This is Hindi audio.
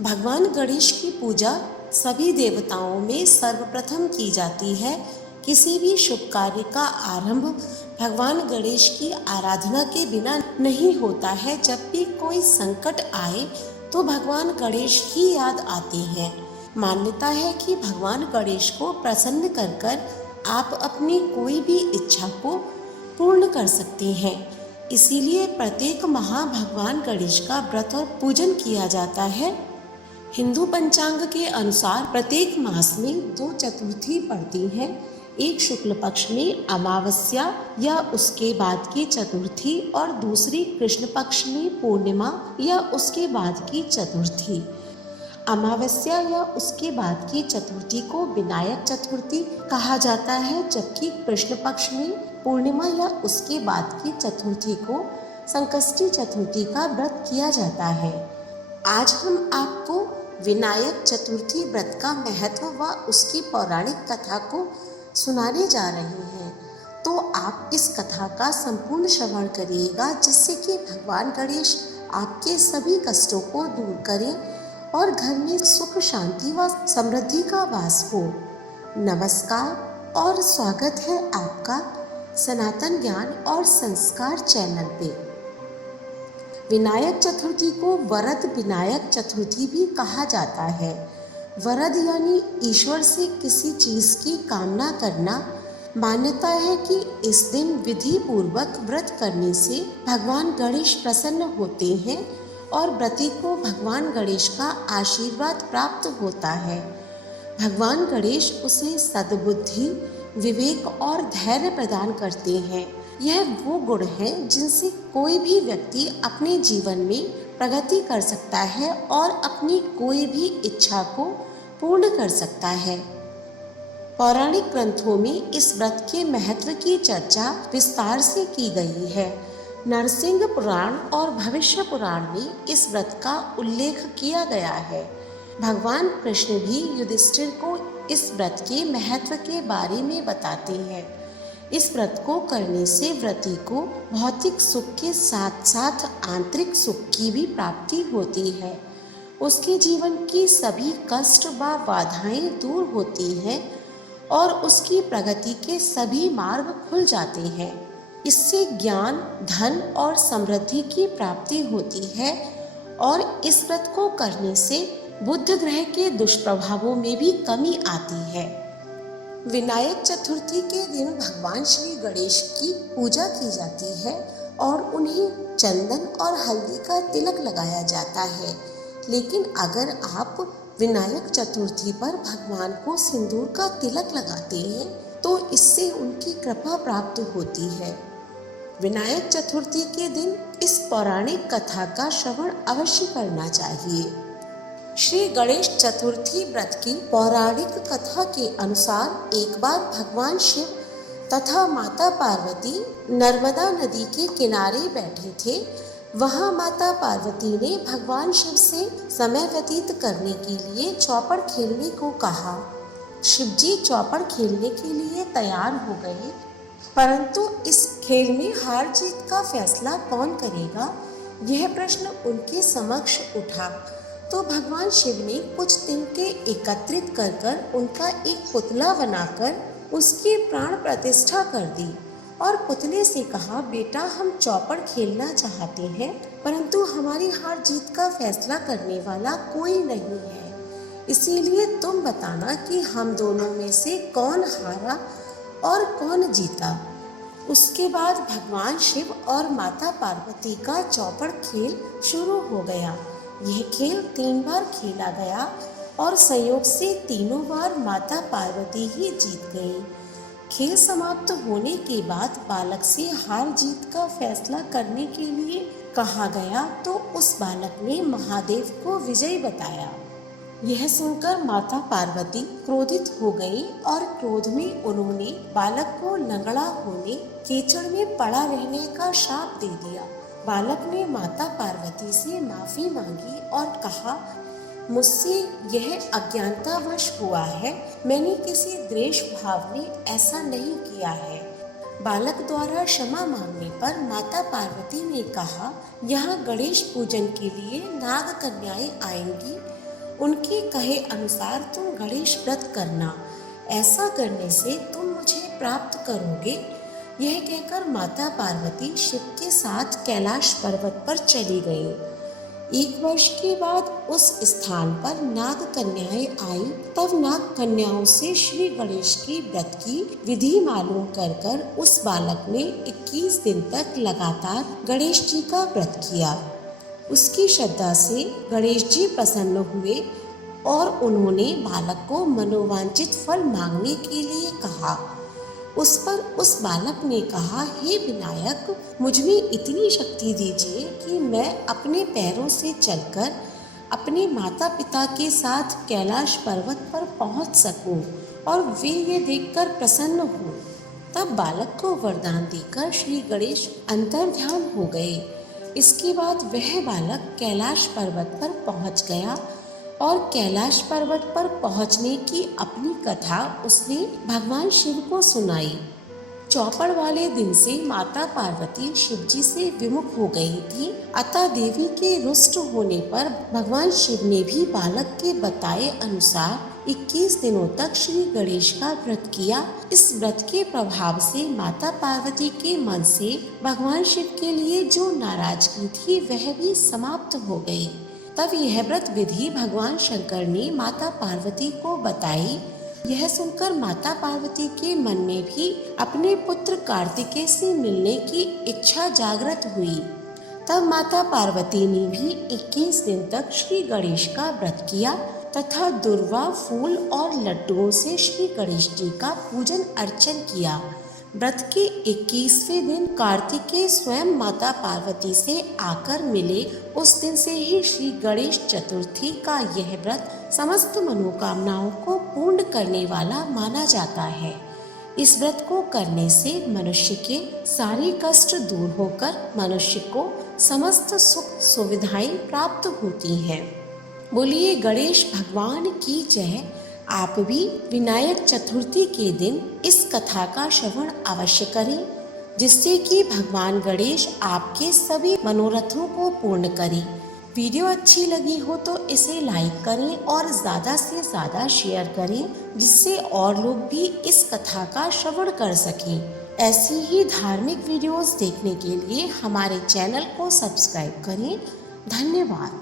भगवान गणेश की पूजा सभी देवताओं में सर्वप्रथम की जाती है। किसी भी शुभ कार्य का आरंभ भगवान गणेश की आराधना के बिना नहीं होता है। जब भी कोई संकट आए तो भगवान गणेश की याद आती है। मान्यता है कि भगवान गणेश को प्रसन्न कर आप अपनी कोई भी इच्छा को पूर्ण कर सकते हैं। इसीलिए प्रत्येक माह भगवान गणेश का व्रत और पूजन किया जाता है। हिंदू पंचांग के अनुसार प्रत्येक मास में 2 चतुर्थी पड़ती हैं। एक शुक्ल पक्ष में अमावस्या या उसके बाद की चतुर्थी और दूसरी कृष्ण पक्ष में पूर्णिमा या उसके बाद की चतुर्थी। अमावस्या या उसके बाद की चतुर्थी को विनायक चतुर्थी कहा जाता है, जबकि कृष्ण पक्ष में पूर्णिमा या उसके बाद की चतुर्थी को संकष्टी चतुर्थी का व्रत किया जाता है। आज हम आपको विनायक चतुर्थी व्रत का महत्व व उसकी पौराणिक कथा को सुनाने जा रहे हैं, तो आप इस कथा का संपूर्ण श्रवण करिएगा, जिससे कि भगवान गणेश आपके सभी कष्टों को दूर करें और घर में सुख शांति व समृद्धि का वास हो। नमस्कार और स्वागत है आपका सनातन ज्ञान और संस्कार चैनल पे। विनायक चतुर्थी को वरद विनायक चतुर्थी भी कहा जाता है। वरद यानी ईश्वर से किसी चीज की कामना करना। मान्यता है कि इस दिन विधि पूर्वक व्रत करने से भगवान गणेश प्रसन्न होते हैं और व्रती को भगवान गणेश का आशीर्वाद प्राप्त होता है। भगवान गणेश उसे सद्बुद्धि, विवेक और धैर्य प्रदान करते हैं। यह वो गुण हैं जिनसे कोई भी व्यक्ति अपने जीवन में प्रगति कर सकता है और अपनी कोई भी इच्छा को पूर्ण कर सकता है। पौराणिक ग्रंथों में इस व्रत के महत्व की चर्चा विस्तार से की गई है। नरसिंह पुराण और भविष्य पुराण में इस व्रत का उल्लेख किया गया है। भगवान कृष्ण भी युधिष्ठिर को इस व्रत के महत्व के बारे में बताते हैं। इस व्रत को करने से व्रती को भौतिक सुख के साथ साथ आंतरिक सुख की भी प्राप्ति होती है। उसके जीवन की सभी कष्ट व बाधाएं दूर होती हैं और उसकी प्रगति के सभी मार्ग खुल जाते हैं। इससे ज्ञान, धन और समृद्धि की प्राप्ति होती है और इस व्रत को करने से बुध ग्रह के दुष्प्रभावों में भी कमी आती है। विनायक चतुर्थी के दिन भगवान श्री गणेश की पूजा की जाती है और उन्हें चंदन और हल्दी का तिलक लगाया जाता है। लेकिन अगर आप विनायक चतुर्थी पर भगवान को सिंदूर का तिलक लगाते हैं तो इससे उनकी कृपा प्राप्त होती है। विनायक चतुर्थी के दिन इस पौराणिक कथा का श्रवण अवश्य करना चाहिए। श्री गणेश चतुर्थी व्रत की पौराणिक कथा के अनुसार एक बार भगवान शिव तथा माता पार्वती नर्मदा नदी के किनारे बैठे थे। वहां माता पार्वती ने भगवान शिव से समय व्यतीत करने के लिए चौपड़ खेलने को कहा। शिव जी चौपड़ खेलने के लिए तैयार हो गए, परंतु इस खेल में हार जीत का फैसला कौन करेगा, यह प्रश्न उनके समक्ष उठा। तो भगवान शिव ने कुछ तिनके एकत्रित कर उनका एक पुतला बनाकर उसकी प्राण प्रतिष्ठा कर दी और पुतले से कहा, बेटा हम चौपड़ खेलना चाहते हैं, परंतु हमारी हार जीत का फैसला करने वाला कोई नहीं है। इसीलिए तुम बताना कि हम दोनों में से कौन हारा और कौन जीता। उसके बाद भगवान शिव और माता पार्वती का चौपड़ खेल शुरू हो गया। यह खेल 3 बार खेला गया और संयोग से तीनों बार माता पार्वती ही जीत गई। खेल समाप्त होने के बाद बालक से हार जीत का फैसला करने के लिए कहा गया, तो उस बालक ने महादेव को विजयी बताया। यह सुनकर माता पार्वती क्रोधित हो गई और क्रोध में उन्होंने बालक को लंगड़ा होने, कीचड़ में पड़ा रहने का श्राप दे दिया। बालक ने माता पार्वती से माफी मांगी और कहा, मुझसे यह अज्ञानतावश हुआ है, मैंने किसी द्वेष भाव में ऐसा नहीं किया है। बालक द्वारा क्षमा मांगने पर माता पार्वती ने कहा, यहाँ गणेश पूजन के लिए नाग कन्याएं आएंगी उनके कहे अनुसार तुम गणेश व्रत करना, ऐसा करने से तुम मुझे प्राप्त करोगे। यह कहकर माता पार्वती शिव के साथ कैलाश पर्वत पर चली गईं। 1 वर्ष के बाद उस स्थान पर नाग कन्याएं आई। तब नाग कन्याओं से श्री गणेश की व्रत की विधि मालूम कर उस बालक ने 21 दिन तक लगातार गणेश जी का व्रत किया। उसकी श्रद्धा से गणेश जी प्रसन्न हुए और उन्होंने बालक को मनोवांछित फल मांगने के लिए कहा। उस पर उस बालक ने कहा, हे विनायक, मुझ में इतनी शक्ति दीजिए कि मैं अपने पैरों से चलकर अपने माता पिता के साथ कैलाश पर्वत पर पहुंच सकूं और वे ये देखकर प्रसन्न हों। तब बालक को वरदान देकर श्री गणेश अंतर्ध्यान हो गए। इसके बाद वह बालक कैलाश पर्वत पर पहुंच गया और कैलाश पर्वत पर पहुंचने की अपनी कथा उसने भगवान शिव को सुनाई। चौपड़ वाले दिन से माता पार्वती शिव जी से विमुख हो गई थी, अतः देवी के रुष्ट होने पर भगवान शिव ने भी बालक के बताए अनुसार 21 दिनों तक श्री गणेश का व्रत किया। इस व्रत के प्रभाव से माता पार्वती के मन से भगवान शिव के लिए जो नाराजगी थी वह भी समाप्त हो गई। तब यह व्रत विधि भगवान शंकर ने माता पार्वती को बताई। यह सुनकर माता पार्वती के मन में भी अपने पुत्र कार्तिकेय से मिलने की इच्छा जागृत हुई। तब माता पार्वती ने भी 21 दिन तक श्री गणेश का व्रत किया तथा दुर्वा, फूल और लड्डुओं से श्री गणेश जी का पूजन अर्चन किया। व्रत के 21वें दिन कार्तिकेय स्वयं माता पार्वती से आकर मिले। उस दिन से ही श्री गणेश चतुर्थी का यह व्रत समस्त मनोकामनाओं को पूर्ण करने वाला माना जाता है। इस व्रत को करने से मनुष्य के सारे कष्ट दूर होकर मनुष्य को समस्त सुख सुविधाएं प्राप्त होती हैं। बोलिए गणेश भगवान की जय। आप भी विनायक चतुर्थी के दिन इस कथा का श्रवण अवश्य करें, जिससे कि भगवान गणेश आपके सभी मनोरथों को पूर्ण करें। वीडियो अच्छी लगी हो तो इसे लाइक करें और ज़्यादा से ज़्यादा शेयर करें, जिससे और लोग भी इस कथा का श्रवण कर सकें। ऐसी ही धार्मिक वीडियोस देखने के लिए हमारे चैनल को सब्सक्राइब करें। धन्यवाद।